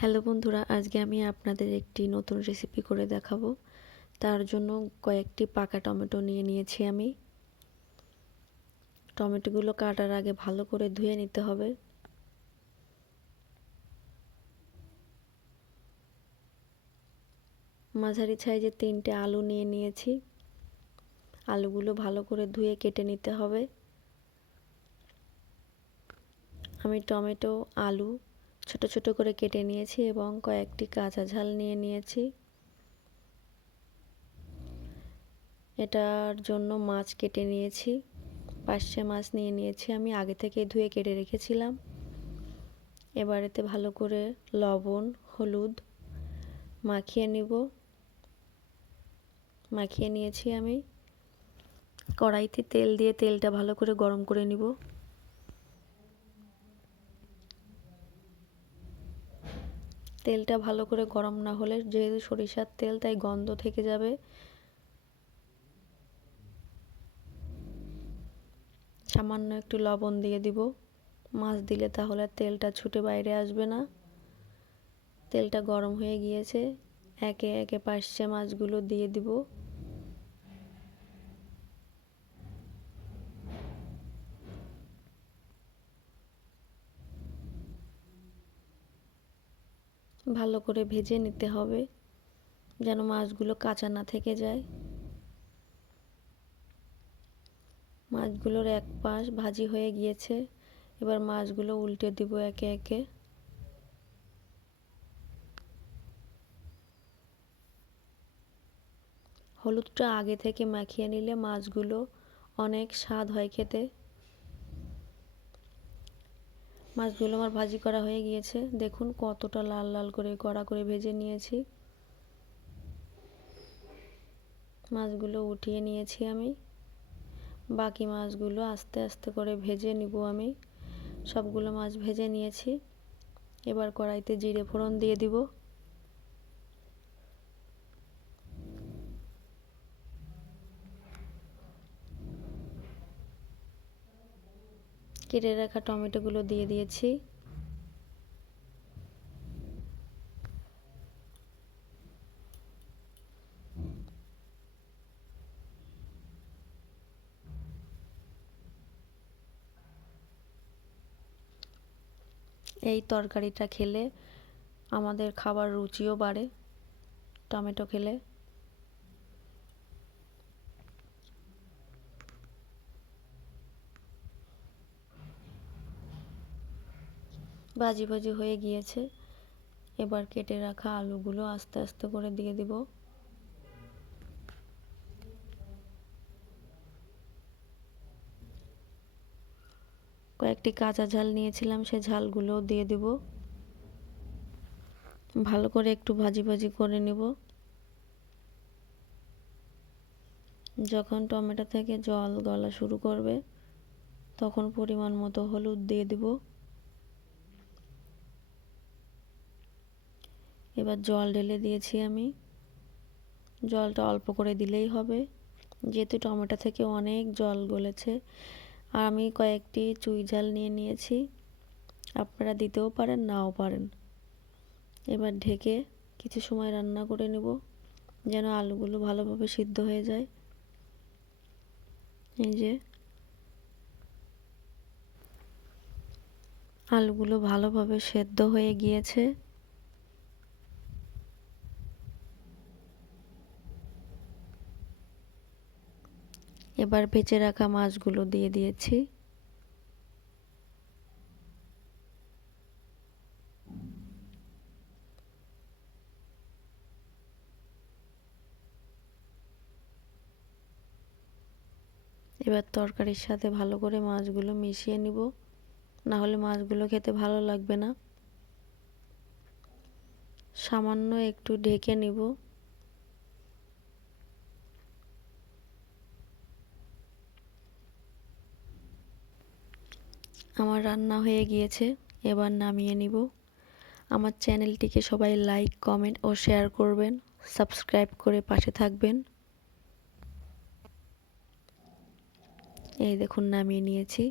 Hello বন্ধুরা, আজকে আমি আপনাদের একটি নতুন রেসিপি করে দেখাবো। তার জন্য কয়েকটি পাকা টমেটো নিয়ে নিয়েছি আমি। টমেটোগুলো কাটার আগে ভালো করে ধুয়ে নিতে হবে। মাঝারি সাইজের 3টে আলু নিয়ে নিয়েছি। আলুগুলো ভালো করে ধুয়ে কেটে নিতে হবে। আমি টমেটো, আলু ছোট ছোট করে কেটে নিয়েছি এবং কয়েকটি কাঁচা ঝাল নিয়ে নিয়েছি। এটার জন্য মাছ কেটে নিয়েছি। পার্শে মাছ নিয়ে নিয়েছি, আমি আগে থেকেই ধুয়ে কেটে রেখেছিলাম। এবার এতে ভালো করে লবণ, হলুদ মাখিয়ে নিব। মাখিয়ে নিয়েছি আমি। কড়াইতে তেল দিয়ে তেলটা ভালো করে গরম করে নিব। তেলটা ভালো করে গরম না হলে, যেহেতু সরিষার তেল, তাই গন্ধ থেকে যাবে। সামান্য একটু লবণ দিয়ে দিব। মাছ দিলে তাহলে তেলটা ছুটে বাইরে আসবে না। তেলটা গরম হয়ে গিয়েছে, একে একে পার্শে মাছগুলো দিয়ে দিব। ভালো করে ভেজে নিতে হবে, যেন মাছগুলো কাঁচা না থেকে যায়। মাছগুলোর এক পাশ ভাজি হয়ে গিয়েছে, এবার মাছগুলো উল্টে দিব একে একে। হলুদটা আগে থেকে মাখিয়ে নিলে মাছগুলো অনেক স্বাদ হয় খেতে। মাছগুলো আমার ভাজি করা হয়ে গিয়েছে, দেখুন কতটা লাল লাল করে কড়া করে ভেজে নিয়েছি। মাছগুলো উঠিয়ে নিয়েছি আমি। বাকি মাছগুলো আস্তে আস্তে করে ভেজে নিব আমি। সবগুলো মাছ ভেজে নিয়েছি। এবার কড়াইতে জিরে ফোড়ন দিয়ে দিব। কেটে রাখা টমেটোগুলো দিয়ে দিয়েছি। এই তরকারিটা খেলে আমাদের খাবার রুচিও বাড়ে, টমেটো খেলে। ভাজি ভাজি হয়ে গিয়েছে, এবার কেটে রাখা আলুগুলো আস্তে আস্তে করে দিয়ে দিব। কয়েকটি কাঁচা ঝাল নিয়েছিলাম, সে ঝালগুলোও দিয়ে দিব। ভালো করে একটু ভাজি ভাজি করে নিব। যখন টমেটো থেকে জল গলা শুরু করবে, তখন পরিমাণ মতো হলুদ দিয়ে দিব। এবার জল ঢেলে দিয়েছি আমি। জলটা অল্প করে দিলেই হবে, যেহেতু টমেটো থেকে অনেক জল গলেছে। আর আমি কয়েকটি চুই ঝাল নিয়ে নিয়েছি, আপনারা দিতেও পারেন, নাও পারেন। এবার ঢেকে কিছু সময় রান্না করে নেব, যেন আলুগুলো ভালোভাবে সিদ্ধ হয়ে যায়। এই যে আলুগুলো ভালোভাবে সেদ্ধ হয়ে গিয়েছে। এবার ভেজে রাখা মাছগুলো দিয়ে দিয়েছি। এবার তরকারির সাথে ভালো করে মাছগুলো মিশিয়ে নিব, না হলে মাছগুলো খেতে ভালো লাগবে না। সামান্য একটু ঢেকে নিব। আমার রান্না হয়ে গিয়েছে, এবার নামিয়ে নিব। আমার চ্যানেলটিকে সবাই লাইক, কমেন্ট ও শেয়ার করবেন, সাবস্ক্রাইব করে পাশে থাকবেন। এই দেখুন নামিয়ে নিয়েছি।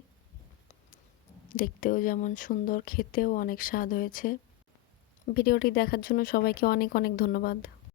দেখতেও যেমন সুন্দর, খেতেও অনেক স্বাদ হয়েছে। ভিডিওটি দেখার জন্য সবাইকে অনেক অনেক ধন্যবাদ।